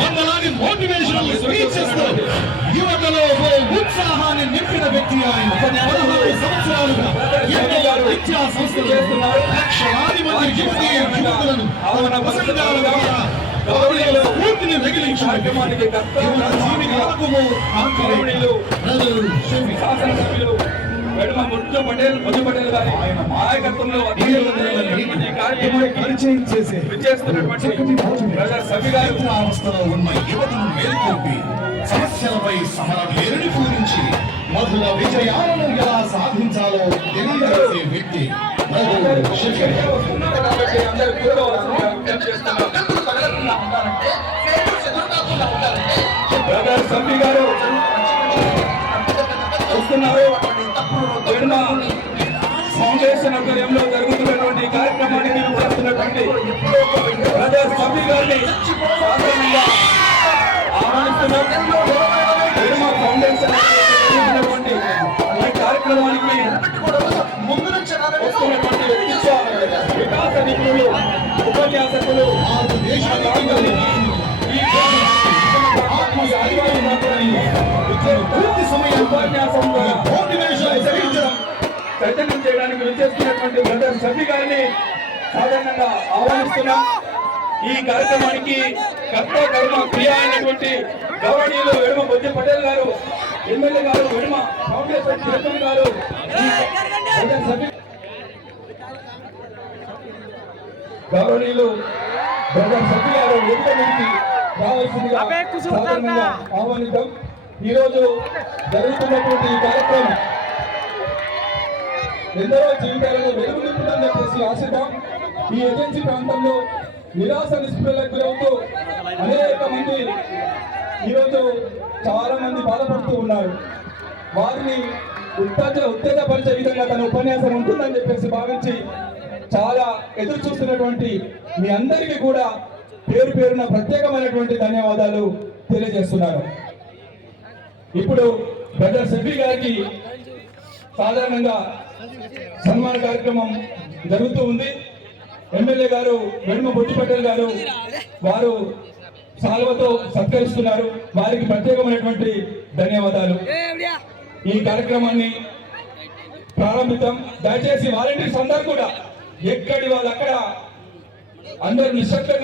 వందలాది motivational speeches యువతలో ఉత్సాహాన్ని నింపిన వ్యక్తి ఆయన. 16 సంవత్సరాలుగా ఎన్నో విద్యా సంస్థలు చేస్తున్నారు. లక్షలాది మంది యువతీ యువకులను తమ ప్రసంగాల ద్వారా స్ఫూర్తిని రగిలించిన శాసనసభ్యులు వెడమ ముద్దు పటేల్ గారి నాయకత్వంలో పరిచయం చేసే అవస్థలో ఉన్న యువతను మేల్కొల్పి సమస్యలపై సమరభేరుని పూరించి మధుర విజయాలను ఎలా సాధించాలో తెలియజేసే వ్యక్తి బ్రదర్ సంబి గారు వస్తున్నారు. ఫౌండేషన్ ఆధ్వర్యంలో జరుగుతున్నటువంటి కార్యక్రమానికి చేస్తున్నటువంటి బ్రదర్ సంబి గారిని సాధారణంగా ఆహ్వానిస్తున్నారు. ఫౌండేషన్ జరుగుతున్నటువంటి ఈ కార్యక్రమానికి వస్తున్నటువంటి వ్యక్తిత్వ వికాస నిపుణులు, ఉపన్యాసకులు చైతన్యం చేయడానికి విచ్చేస్తున్నటువంటి బ్రదర్ షఫీ గారిని సాధారణంగా ఆహ్వానిస్తున్నాం. ఈ కార్యక్రమానికి కర్త కర్మ క్రియ అయినటువంటి గౌరవనీయులు వెడమ బొజ్జ పటేల్ గారు, ఎమ్మెల్యే గారు, వెడమ ఫౌండేషన్ చైర్మన్ గారు, గౌరవనీయులు బ్రదర్ షఫీ గారు ఎదుటి రావాల్సిందిగా సాధారణంగా ఆహ్వానిద్దాం. ఈరోజు జరుగుతున్నటువంటి ఈ కార్యక్రమం ఎందరో జీవితాలను వెలుగు నింపుతుందని చెప్పేసి ఆశిద్దాం. ఈ ఏజెన్సీ ప్రాంతంలో నిరాశ నిస్పృహలకు గురవుతూ అనేక మంది ఈరోజు చాలా మంది బాధపడుతూ ఉన్నారు. వారిని ఉత్తేజపరిచే విధంగా తన ఉపన్యాసం ఉంటుందని చెప్పేసి భావించి చాలా ఎదురు చూస్తున్నటువంటి మీ అందరికీ కూడా పేరు పేరున ప్రత్యేకమైనటువంటి ధన్యవాదాలు తెలియజేస్తున్నారు. ఇప్పుడు బ్రదర్ షఫీ గారికి సాధారణంగా సన్మాన కార్యక్రమం జరుగుతూ ఉంది. ఎమ్మెల్యే గారు వెడమ బొజ్జ పటేల్ గారు వారు సాల్వతో సత్కరిస్తున్నారు. వారికి ప్రత్యేకమైనటువంటి ధన్యవాదాలు. ఈ కార్యక్రమాన్ని ప్రారంభిద్దాం. దయచేసి వాలంటీర్స్ అందరూ కూడా ఎక్కడి వాళ్ళు అక్కడ అందరూ నిశ్శబ్దంగా